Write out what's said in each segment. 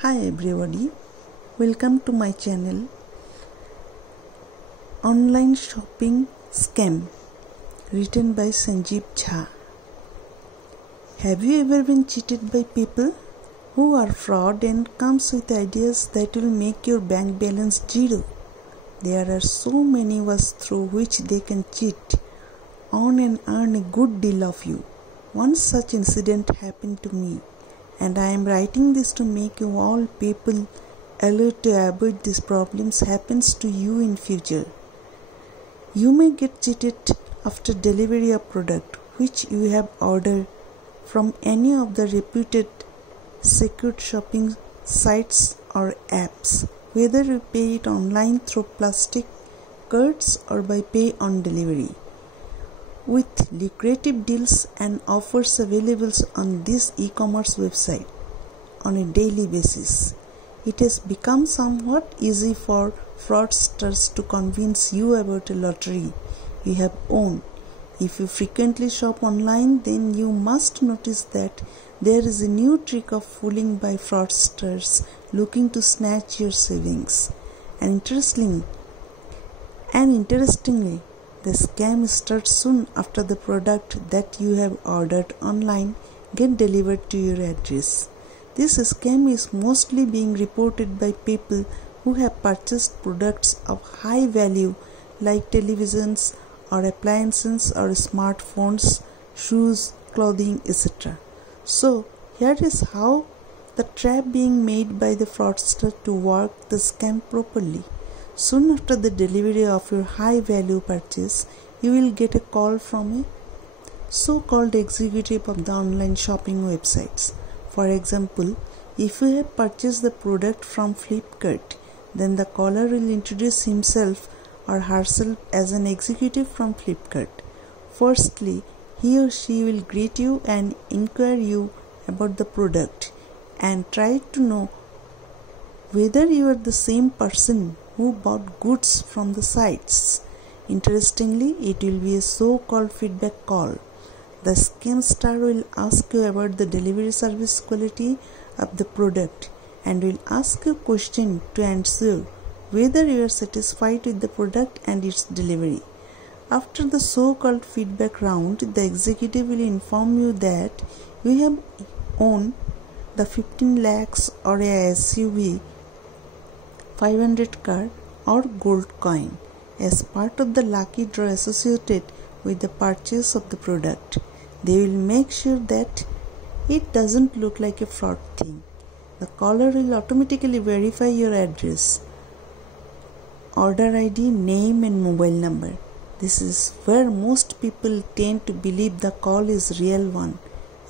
Hi everybody, welcome to my channel. Online Shopping Scam, written by Sanjeev Jha. Have you ever been cheated by people who are fraud and comes with ideas that will make your bank balance zero? There are so many ways through which they can cheat on and earn a good deal of you. One such incident happened to me, and I am writing this to make you all people alert to avoid these problems happens to you in future. You may get cheated after delivery of product which you have ordered from any of the reputed secured shopping sites or apps, whether you pay it online through plastic cards or by pay on delivery. With lucrative deals and offers available on this e-commerce website on a daily basis, it has become somewhat easy for fraudsters to convince you about a lottery you have won. If you frequently shop online, then you must notice that there is a new trick of fooling by fraudsters looking to snatch your savings. And interestingly, the scam starts soon after the product that you have ordered online get delivered to your address. This scam is mostly being reported by people who have purchased products of high value like televisions or appliances or smartphones, shoes, clothing, etc. So, here is how the trap being made by the fraudster to work the scam properly. Soon after the delivery of your high value purchase, you will get a call from a so-called executive of the online shopping websites. For example, if you have purchased the product from Flipkart, then the caller will introduce himself or herself as an executive from Flipkart. Firstly, he or she will greet you and inquire you about the product and try to know whether you are the same person who bought goods from the sites. Interestingly, it will be a so-called feedback call. The scamster will ask you about the delivery service quality of the product and will ask you a question to answer whether you are satisfied with the product and its delivery. After the so-called feedback round, the executive will inform you that you have won the 15 lakhs or a SUV 500 card or gold coin as part of the lucky draw associated with the purchase of the product. They will make sure that it doesn't look like a fraud thing. The caller will automatically verify your address, order ID, name and mobile number. This is where most people tend to believe the call is real one,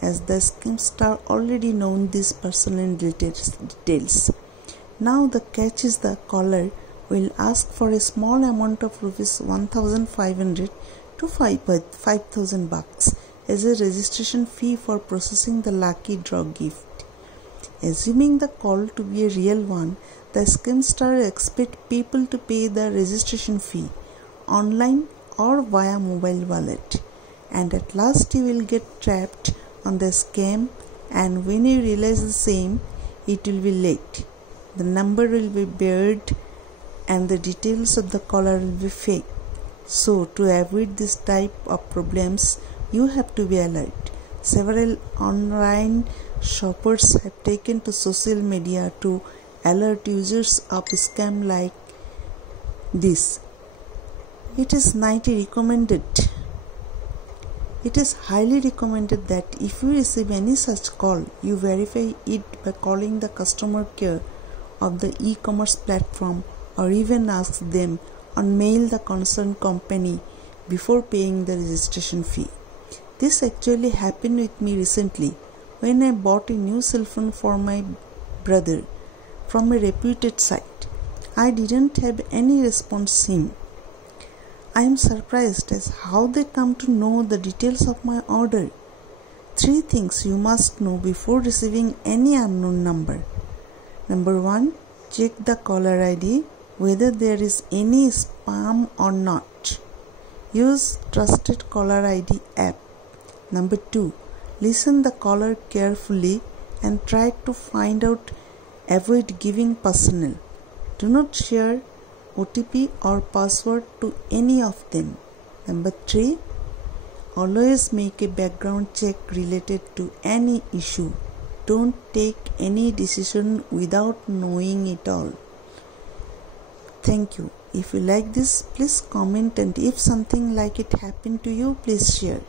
as the scamster already known these personal details. Now the catch is the caller will ask for a small amount of rupees 1,500 to 5,000 bucks as a registration fee for processing the lucky draw gift. Assuming the call to be a real one, the scamster expects people to pay the registration fee online or via mobile wallet, and at last you will get trapped on the scam, and when you realize the same, it will be late. The number will be buried and the details of the caller will be fake. So, to avoid this type of problems, you have to be alert. Several online shoppers have taken to social media to alert users of scam like this. It is highly recommended that if you receive any such call, you verify it by calling the customer care of the e-commerce platform or even ask them on mail the concerned company before paying the registration fee. This actually happened with me recently when I bought a new cell phone for my brother from a reputed site. I didn't have any response him. I am surprised as how they come to know the details of my order. 3 things you must know before receiving any unknown number. Number 1, check the caller ID whether there is any spam or not. Use Trusted Caller ID app. Number 2, listen the caller carefully and try to find out Avoid giving personal. Do not share OTP or password to any of them. Number 3. Always make a background check related to any issue. Don't take any decision without knowing it all. Thank you. If you like this, please comment, and if something like it happened to you, please share.